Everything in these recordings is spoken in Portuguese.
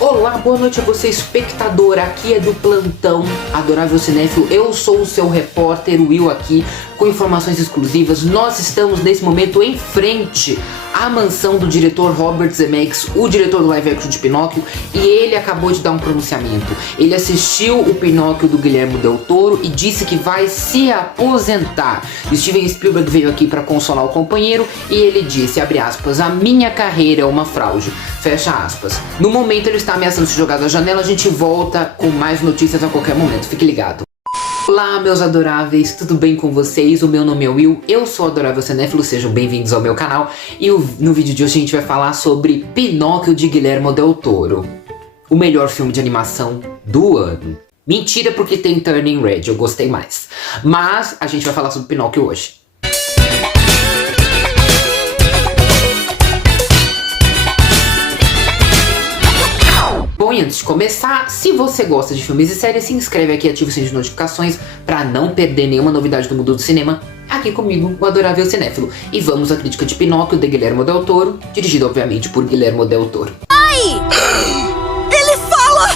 Olá, boa noite a você, espectador. Aqui é do Plantão Adorável Cinéfilo. Eu sou o seu repórter Will aqui com informações exclusivas. Nós estamos nesse momento em frente à mansão do diretor Robert Zemeckis, o diretor do live action de Pinóquio, e ele acabou de dar um pronunciamento. Ele assistiu o Pinóquio do Guillermo del Toro e disse que vai se aposentar. Steven Spielberg veio aqui para consolar o companheiro e ele disse, abre aspas, a minha carreira é uma fraude, fecha aspas. No momento ele está ameaçando se jogar da janela. A gente volta com mais notícias a qualquer momento, fique ligado. Olá, meus adoráveis, tudo bem com vocês? O meu nome é Will, eu sou Adorável Cinéfilo, sejam bem-vindos ao meu canal. E no vídeo de hoje a gente vai falar sobre Pinóquio de Guillermo del Toro, o melhor filme de animação do ano. Mentira, porque tem Turning Red, eu gostei mais. Mas a gente vai falar sobre Pinóquio hoje. Bom, e antes de começar, se você gosta de filmes e séries, se inscreve aqui e ativa o sininho de notificações para não perder nenhuma novidade do mundo do cinema, aqui comigo, o Adorável Cinéfilo. E vamos à crítica de Pinóquio, de Guillermo del Toro, dirigido obviamente por Guillermo del Toro. Ai! Ele fala!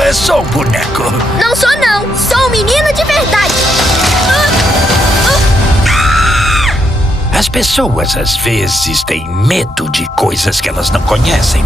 É só um boneco. Não sou não, sou um menino de verdade! As pessoas às vezes têm medo de coisas que elas não conhecem.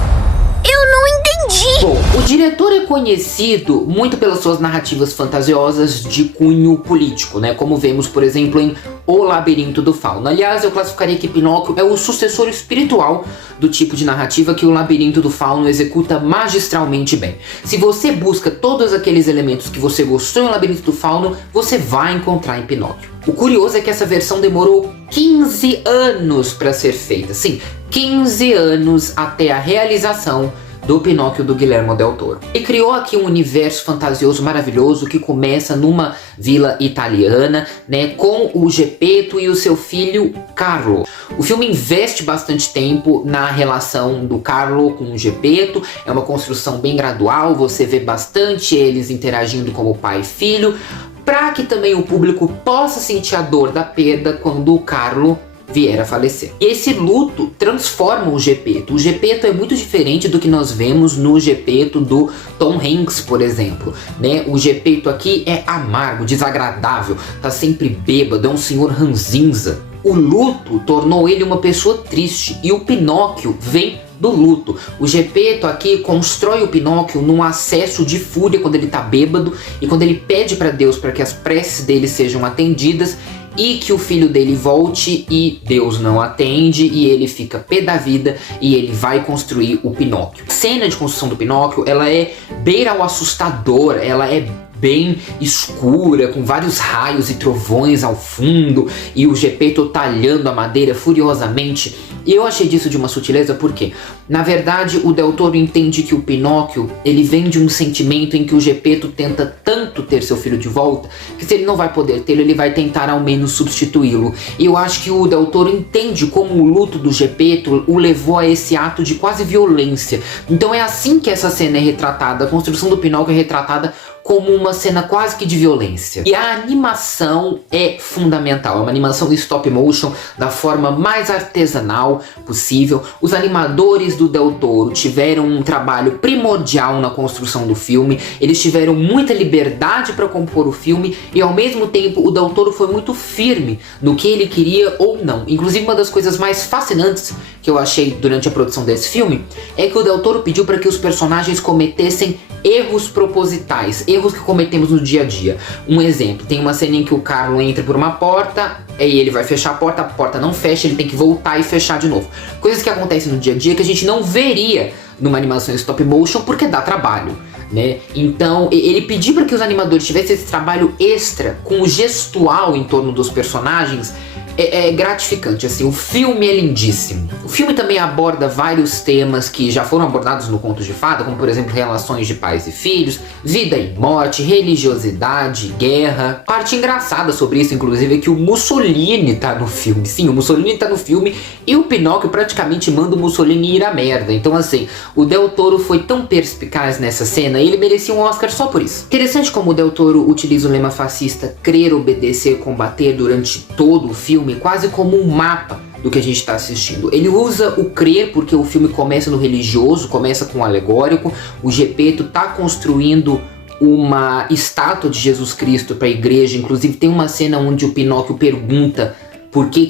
Eu não entendi! Bom, o diretor é conhecido muito pelas suas narrativas fantasiosas de cunho político, né? Como vemos, por exemplo, em O Labirinto do Fauno. Aliás, eu classificaria que Pinóquio é o sucessor espiritual do tipo de narrativa que O Labirinto do Fauno executa magistralmente bem. Se você busca todos aqueles elementos que você gostou em O Labirinto do Fauno, você vai encontrar em Pinóquio. O curioso é que essa versão demorou 15 anos para ser feita. Sim, 15 anos até a realização do Pinóquio do Guillermo del Toro. Ele criou aqui um universo fantasioso maravilhoso que começa numa vila italiana, né, com o Geppetto e o seu filho Carlo. O filme investe bastante tempo na relação do Carlo com o Geppetto, é uma construção bem gradual, você vê bastante eles interagindo como pai e filho, para que também o público possa sentir a dor da perda quando o Carlo vier a falecer. E esse luto transforma o Geppetto. O Geppetto é muito diferente do que nós vemos no Geppetto do Tom Hanks, por exemplo, né? O Geppetto aqui é amargo, desagradável, tá sempre bêbado, é um senhor ranzinza. O luto tornou ele uma pessoa triste e o Pinóquio vem do luto. O Geppetto aqui constrói o Pinóquio num acesso de fúria quando ele tá bêbado e quando ele pede para Deus para que as preces dele sejam atendidas e que o filho dele volte e Deus não atende e ele fica pé da vida e ele vai construir o Pinóquio. A cena de construção do Pinóquio, ela é beira ao assustador, ela é bem escura, com vários raios e trovões ao fundo e o Geppetto talhando a madeira furiosamente. E eu achei disso de uma sutileza porque, na verdade, o del Toro entende que o Pinóquio, ele vem de um sentimento em que o Geppetto tenta tanto ter seu filho de volta, que se ele não vai poder tê-lo, ele vai tentar ao menos substituí-lo. E eu acho que o del Toro entende como o luto do Geppetto o levou a esse ato de quase violência. Então é assim que essa cena é retratada, a construção do Pinóquio é retratada como uma cena quase que de violência. E a animação é fundamental, é uma animação stop motion da forma mais artesanal possível. Os animadores do del Toro tiveram um trabalho primordial na construção do filme, eles tiveram muita liberdade para compor o filme e ao mesmo tempo o del Toro foi muito firme no que ele queria ou não. Inclusive uma das coisas mais fascinantes que eu achei durante a produção desse filme é que o del Toro pediu para que os personagens cometessem erros propositais, erros que cometemos no dia a dia. Um exemplo, tem uma cena em que o Carlo entra por uma porta, aí ele vai fechar a porta não fecha, ele tem que voltar e fechar de novo. Coisas que acontecem no dia a dia que a gente não veria numa animação stop motion porque dá trabalho, né? Então ele pediu para que os animadores tivessem esse trabalho extra com o gestual em torno dos personagens. É gratificante, assim, o filme é lindíssimo. O filme também aborda vários temas que já foram abordados no Contos de Fada, como por exemplo relações de pais e filhos, vida e morte, religiosidade, guerra. Parte engraçada sobre isso, inclusive, é que o Mussolini tá no filme. Sim, o Mussolini tá no filme e o Pinóquio praticamente manda o Mussolini ir à merda. Então assim, o del Toro foi tão perspicaz nessa cena e ele merecia um Oscar só por isso. Interessante como o del Toro utiliza o lema fascista crer, obedecer, combater durante todo o filme, quase como um mapa do que a gente está assistindo. Ele usa o crer, porque o filme começa no religioso, começa com o alegórico. O Geppetto tá construindo uma estátua de Jesus Cristo para a igreja. Inclusive tem uma cena onde o Pinóquio pergunta por que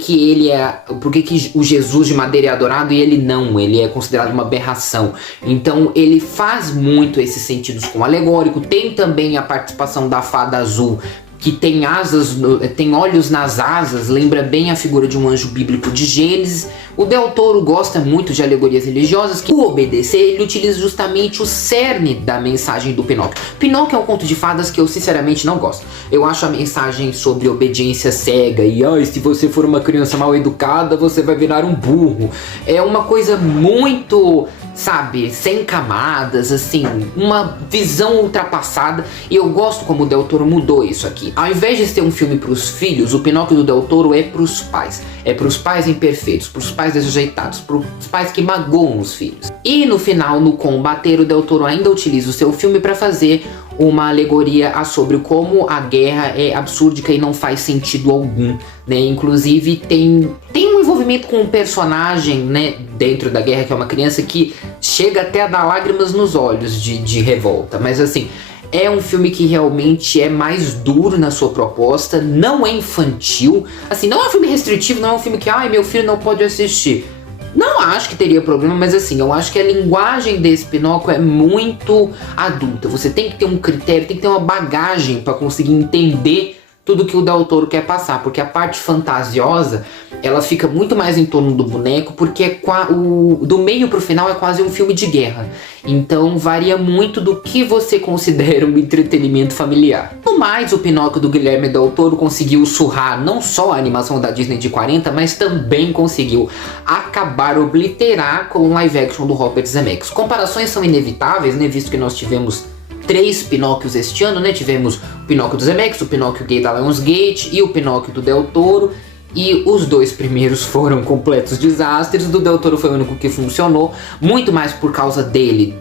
o Jesus de madeira é adorado e ele não, ele é considerado uma aberração. Então ele faz muito esses sentidos com o alegórico. Tem também a participação da fada azul, que tem asas, tem olhos nas asas, lembra bem a figura de um anjo bíblico de Gênesis. O Del Toro gosta muito de alegorias religiosas, que o Obedecer ele utiliza justamente o cerne da mensagem do Pinóquio. Pinóquio é um conto de fadas que eu sinceramente não gosto. Eu acho a mensagem sobre obediência cega e se você for uma criança mal educada, você vai virar um burro. É uma coisa muito, sabe, sem camadas, assim, uma visão ultrapassada, e eu gosto como o Del Toro mudou isso aqui. Ao invés de ser um filme pros filhos, o Pinóquio do Del Toro é pros pais. É pros pais imperfeitos, pros pais desajeitados, pros pais que magoam os filhos. E no final, no Combater, o Del Toro ainda utiliza o seu filme para fazer uma alegoria sobre como a guerra é absúrdica e não faz sentido algum, né? Inclusive tem um envolvimento com um personagem, né, dentro da guerra, que é uma criança que chega até a dar lágrimas nos olhos de revolta. Mas assim, é um filme que realmente é mais duro na sua proposta, não é infantil, assim, não é um filme restritivo, não é um filme que, meu filho não pode assistir. Não acho que teria problema, mas assim, eu acho que a linguagem desse Pinóquio é muito adulta. Você tem que ter um critério, tem que ter uma bagagem para conseguir entender tudo que o Del Toro quer passar, porque a parte fantasiosa, ela fica muito mais em torno do boneco, porque do meio pro final é quase um filme de guerra. Então varia muito do que você considera um entretenimento familiar. No mais, o Pinóquio do Guilherme Del Toro conseguiu surrar não só a animação da Disney de 40, mas também conseguiu acabar, obliterar com o live action do Robert Zemeckis. Comparações são inevitáveis, né, visto que nós tivemos 3 Pinóquios este ano, né? Tivemos o Pinóquio do Zemeckis, o Pinóquio gay da Lionsgate e o Pinóquio do Del Toro. E os 2 primeiros foram completos desastres. O do Del Toro foi o único que funcionou, muito mais por causa dele,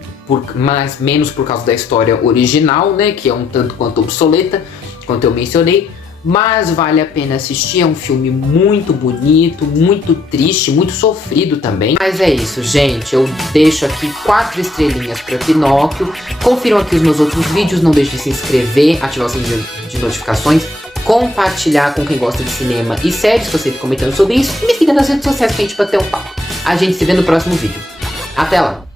menos por causa da história original, né? Que é um tanto quanto obsoleta, quanto eu mencionei. Mas vale a pena assistir, é um filme muito bonito, muito triste, muito sofrido também. Mas é isso, gente, eu deixo aqui 4 estrelinhas para Pinóquio. Confiram aqui os meus outros vídeos, não deixe de se inscrever, ativar o sininho de notificações, compartilhar com quem gosta de cinema e séries, que eu sempre comentando sobre isso, e me siga nas redes sociais que a gente bater um papo. A gente se vê no próximo vídeo. Até lá!